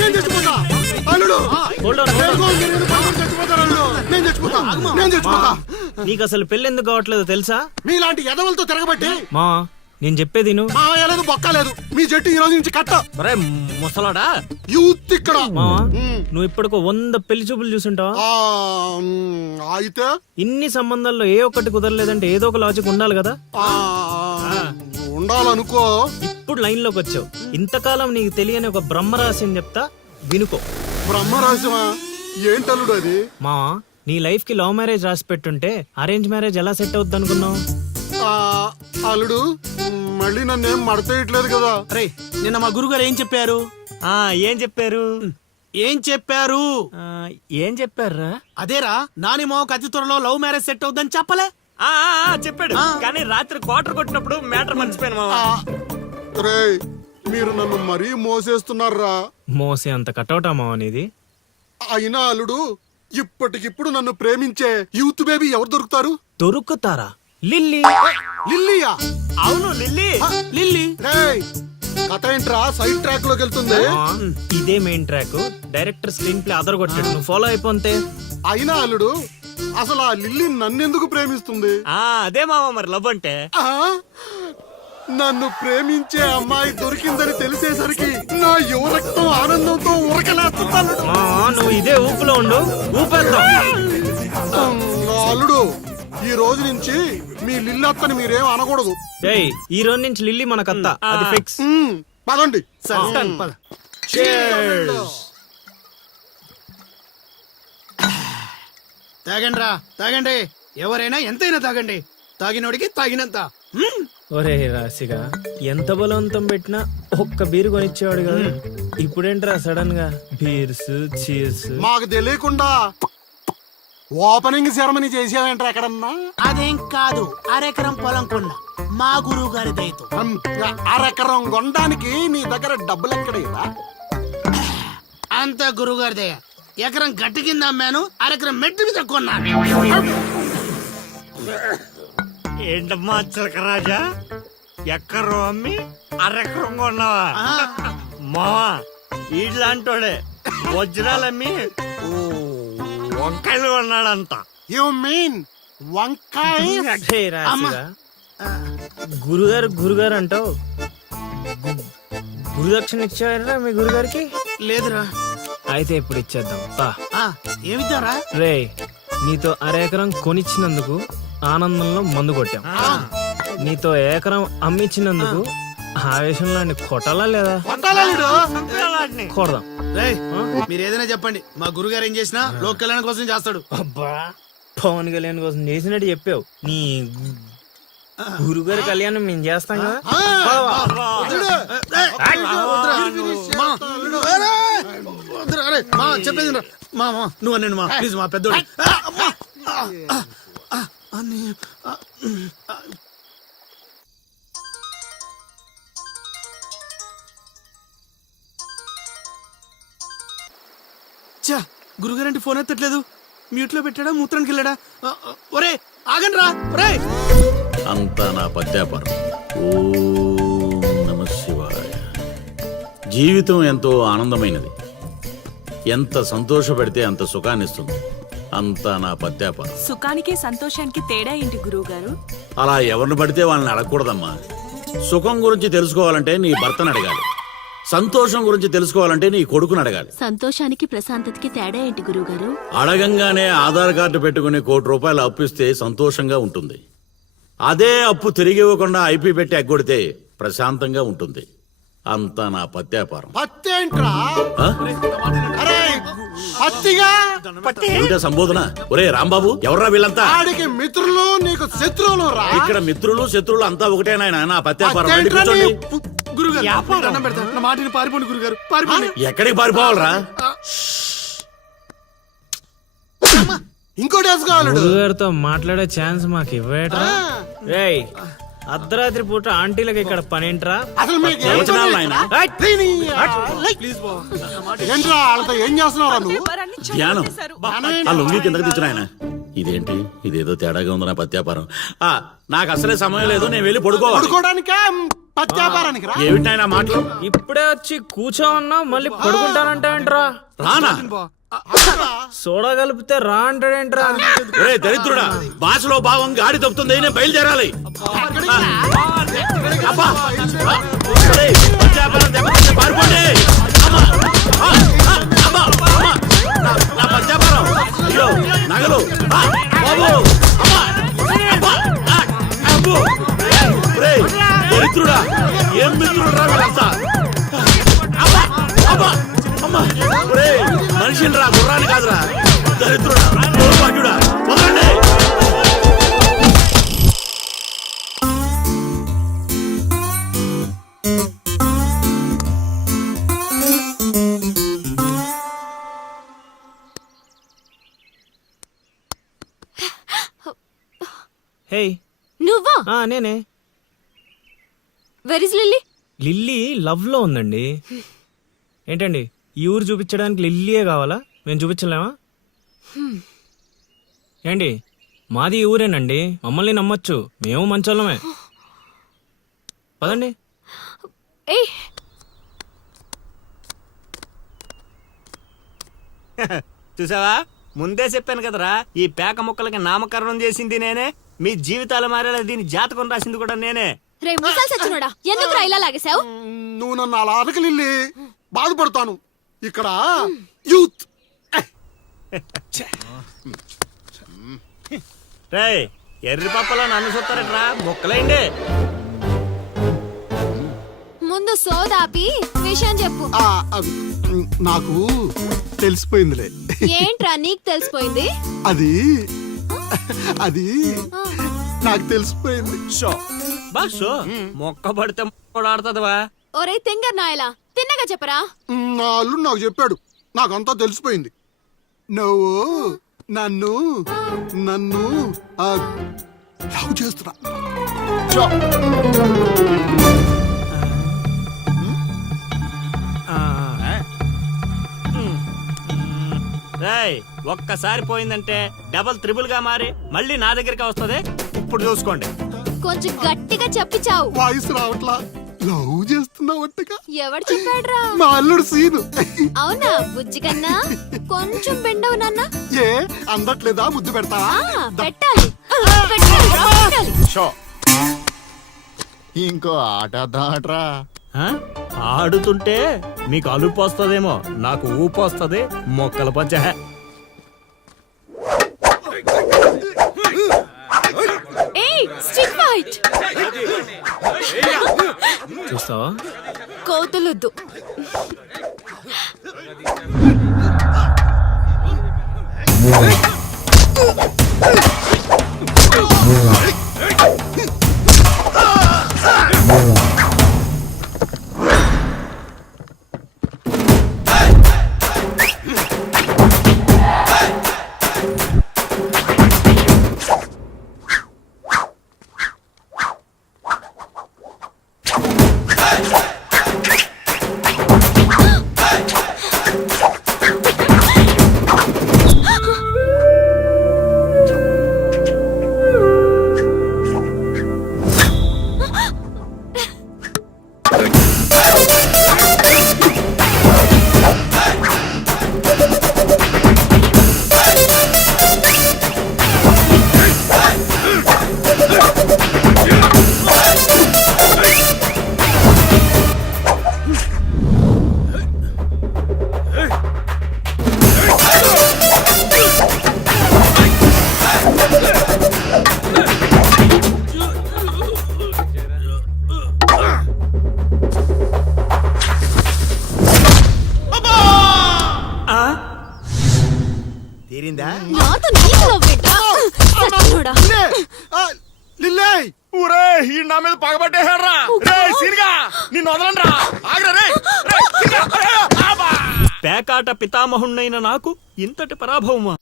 నేను చచ్చిపోతా అల్లుడు. నేను చచ్చిపోతా. నీకు అసలు పెళ్లి ఎందుకు కావట్లేదు తెలుసా? మీలాంటి ఎదవలతో తిరగబట్టి. మా నేను చెప్పేది నువ్వు మాయలేదు బొక్కలేదు. మీ జట్టు ఈ రోజు నుంచి కట్ట. ముసలాడా యూత్ ఇక్కడ. మావా నువ్వు ఇప్పటికో 100 పెళ్లి చూపులు చూసుంటావా? అయితే ఇన్ని సంబంధాల్లో ఏ ఒక్కటి కుదరలేదంటే ఏదో ఒక లాజిక్ ఉండాలి కదా. ఉండాలనుకో. ఇప్పుడు లైన్ లోకి వచ్చావు. ఇంతకాలం నీకు తెలియని ఒక బ్రహ్మరహస్యం చెప్తా వినుకో. బ్రహ్మరహస్యమా? ఏంటల్లుడు అది? మావా నీ లైఫ్ కి లవ్ మ్యారేజ్ రాసి పెట్టుంటే అరేంజ్ మ్యారేజ్ ఎలా సెట్ అవుద్ది అనుకున్నావు? అల్లుడు మళ్ళీ నన్నేం మడతేయట్లేదు కదా. అరే నిన్న మా గురుగారు ఏం చెప్పారు? ఏం చెప్పారు? ఏం చెప్పారా? అదేరా నాని మోక అతి త్వరలో లవ్ మ్యారేజ్ సెట్ అవుద్దని చెప్పలే? చెప్పాడు కానీ రాత్రి క్వార్టర్ కొట్టినప్పుడు మ్యాటర్ మర్చిపోయాను మావా. రేయ్ మీరు నన్ను మరీ మోసేస్తున్నారా? మోసే అంత కటౌటా మావా నీది? అయినా అల్లుడు ఇప్పటికిప్పుడు నన్ను ప్రేమించే యూత్ బేబీ ఎవరు దొరుకుతారు? దొరుకుతారా? లిల్లీ. లిల్లీయా? అవును లిల్లీ. లిల్లీ రేయ్ కథ ఏంట్రా సైడ్ ట్రాక్ లోకి వెళ్తుంది? ఇదే main track. Director screen play other కొట్టాడు, నువ్వు ఫాలో అయిపోతే. అయినా అల్లుడు అసలు ఆ లిల్లీ నన్నెందుకు ప్రేమిస్తుంది? అదే మావా మరి లవ్ అంటే. నన్ను ప్రేమించే అమ్మాయి దొరికిందని తెలిసేసరికి నా యువ రక్తం ఆనందంతో ఉరకలేస్తున్నాను. నువ్వు ఇదే ఊపులో ఉండు, ఊపేద్దాం. అల్లుడు ఈ రోజు నుంచి మీ లిల్లత్తని మీరేం అనకూడదు. ఈ రోజు నుంచి లిల్లీ మనకత్త, అది ఫిక్స్. పదండి. తాగండి రా తాగండి. ఎవరైనా ఎంతైనా తాగండి. తాగినోడికి తాగినంత. ఒరే రాశిగా ఎంత బలవంతం పెట్టినా ఒక్క బీరు కొనిచ్చేవాడు కదా. ఇప్పుడేంట్రా సడన్ గా బీర్స్ చీర్స్? మాకు తెలియకుండా ఓపెనింగ్ సెరమనీ చేసేవేంట్రా ఎక్కడన్నా? అదేం కాదు, అరెకరం పొలం కొన్న మా గురువు గారి దయతో. అరెకరం కొనడానికి నీ దగ్గర డబ్బులు ఎక్కడేదా? అంత గురువు గారి దయ. ఎకరం గట్టి కింద అమ్మాను, అరెకరం మెట్టు మీద కొన్నాను. ఏంటమ్మా చిలకరాజా, ఎక్కరు అమ్మి అరెకరం కొన్నావా? మావా ఇట్లాంటోడే వజ్రాలమ్మి వంకాయలు కొన్నాడంట. యు మీన్ వంకాయ? గురుగారు అంటావు. గురుదక్షిణ ఇచ్చారా మీ గురుగారికి? లేదురా. అయితే ఇప్పుడు ఇచ్చేద్దాం. ఏమిద్దారా? రే నీతో అరెకరం కొనిచ్చినందుకు ఆనందంలో మందు కొట్టాం. నీతో ఏకరం అమ్మిచ్చినందుకు ఆవేశంలో కొట్టాలా లేదా? కొడదాం. మీరు ఏదైనా చెప్పండి, మా గురుగారు ఏం చేసినా లోక్ కళ్యాణం కోసం చేస్తాడు. అబ్బా పవన్ కళ్యాణ్ కోసం చేసినట్టు చెప్పావు. నీ గురుగారి కళ్యాణం మేము చేస్తాం కదా. చెప్పేది నువ్వు అన్నాను మా ప్లీజ్ మా పెద్దోడు. గురుగారంటే ఫోన్ ఎత్తట్లేదు. మ్యూట్ లో పెట్టాడా, మూత్రానికి వెళ్ళాడా? ఒరే ఆగండి రా. ఒరే అంతా నా పత్యాపారం. ఓం నమః శివాయ. జీవితం ఎంతో ఆనందమైనది. ఎంత సంతోషపెడితే అంత సుఖాన్నిస్తుంది. అంతా నా పత్యాపారం. సుఖానికి సంతోషానికి తేడా ఏంటి గురువు గారు? అలా ఎవరిని పడితే వాళ్ళని అడగకూడదమ్మా. సుఖం గురించి తెలుసుకోవాలంటే నీ భర్తను అడగాలి. సంతోషం గురించి తెలుసుకోవాలంటే నీ కొడుకుని అడగాలి. సంతోషానికి ప్రశాంతతకి తేడా ఏంటి గురువు గారు? అడగంగానే ఆధార్ కార్డు పెట్టుకుని ₹1,00,00,000 అప్పిస్తే సంతోషంగా ఉంటుంది. అదే అప్పు తిరిగి ఇవ్వకుండా ఐపీ పెట్టి ఎగ్గొడితే ప్రశాంతంగా ఉంటుంది. అంతా నా పత్యాపారం. పత్తేంట్రా? ఏమిటా సంబోధన? ఒరే రాంబాబు, ఎవర్రా వీళ్ళంతా? ఆడికి మిత్రులు, నీకు శత్రువులు రా. ఇక్కడ మిత్రులు శత్రువులు అంతా ఒకటే నాయనా. నా పత్యాపారం. వెళ్ళి కూర్చోండి. గురుగారు దండం పెడతాను, నా మాటని పారిపోండి గురుగారు, పారిపోండి. ఎక్కడికి పారిపోవాలరా? ఇంకోటి వేసుకోవాలి. గురుగారితో మాట్లాడే ఛాన్స్ మాకు ఇవ్వటరా? రేయ్ అర్ధరాత్రి పూట ఆంటీలకు ఇక్కడ పనేంట్రా? అసలు మీకు ఏంట్రా వాళ్ళతో ఏం చేస్తున్నారా నువ్వు? ధ్యానం. ఆ లొంగి కిందకి తెచ్చిన ఆయన ఇదేంటి ఇదేదో తేడాగా ఉంది నా పత్యాపారం. నాకు అసలే సమయం లేదు, నేను వెళ్ళి పడుకోవాలి. పడుకోవడానికా పత్యాపారానికి రా. ఏమిటి నాయనా మాటలు? ఇప్పుడే వచ్చి కూర్చో అన్నా మళ్ళీ పడుకుంటానంటావేంట్రా? రానా? సోడా కలిపితే రా అంటాడేంట్రా? ఒరే దరిద్రుడా, భాషలో భావం గాడి తప్పుతుంది, నేను బయలుదేరాలి. అబ్బా! ఒరేయ్, పత్యాపారం దెబ్బతింటే పారిపోండి. అమ్మా! అమ్మా! అమ్మా! నా పత్యాపారం, అయ్యో నగలు, బాబు! అమ్మా! అబ్బా! అబ్బో! ఒరేయ్, దరిద్రుడా, ఏం మిత్రుడురా వీళ్ళంతా? అబ్బా! అబ్బా! అమ్మా! ఒరేయ్, మనిషిని రా, గుర్రాన్ని కాదురా. దరిద్రుడా, దౌర్భాగ్యుడా, వదలండి. హే నువ్వా? నేనే. Where is lily? Lily love లో ఉందండి. ఏంటండి ఈ ఊరు చూపించడానికి లిల్లీయే కావాలా? మేము చూపించలేమా? ఏంటి మాది ఈ ఊరేనండి, మమ్మల్ని నమ్మొచ్చు, మేము మంచోళ్ళమే. పదండి. ఏ చూసావా, ముందే చెప్పాను కదరా, ఈ పేక ముక్కలకి నామకరణం చేసింది నేనే, మీ జీవితాలు మారేలా దీని జాతకం రాసింది కూడా నేనే. రే ముసల్ సచ్చినోడా, ఎందుకురా ఇలా లాగేశావు? నువ్వు నన్ను అలా అనకలిల్లి, బాధపడతాను. ఇక్కడ యూత్ రేయ్, ఎర్రి పప్పలో నన్ను చూస్తారట్రా, ముక్కలేండి. ముందు సోదాపి విషయం చెప్పు. నాకు తెలిసిపోయిందిలే. ఏంట్రా నీకు తెలిసిపోయింది? అది అది నాకు తెలిసిపోయింది. బాషో మొక్క పడితే కూడా ఆడుతుందివా? ఒరే తింగర్ నాయలా, తిన్నగా చెప్పరా. నా అల్లుడు నాకు చెప్పాడు, నాకంతా తెలిసిపోయింది. నువ్వు నన్ను నన్ను లవ్ చేస్తున్నా. రేయ్, ఒక్కసారి పోయిందంటే డబల్ త్రిబుల్ గా మారి మళ్ళీ నా దగ్గరికి వస్తుంది. ఇప్పుడు చూసుకోండి. కొంచెం గట్టిగా చెప్పిచావు. వాయిస్ రావట్లా. లవ్ చేస్తున్నావట్టుగా. ఎవడు చెప్పాడ్రా? మా అల్లుడు సీను. అవునా బుజ్జి కన్నా? కొంచెం బెండవు నాన్న. ఏ అందట్లేదా? ముద్దు పెడతావా? పెట్టాలి పెట్టాలి. ఇంకో ఆట ఆడరా. ఆడుతుంటే మీకు అలుపు వస్తుందేమో, నాకు ఊపు వస్తుంది. మొక్కల పంచ. స్ట్రీట్ ఫైట్ చూస్తావా? కోతులొద్దు. తీరిందా? నాతో నీకు లవ్వేటా? సచ్చినోడా. లిల్లే ఊరే, ఈ నా మీద పగబట్టేశాడ్రా. రేయ్ సీన్గా, నిన్ను వదలండ్రా. ఆగ్రా రేయ్. పేకాట పితామహుణ్ణైన నాకు ఇంతటి పరాభవమా?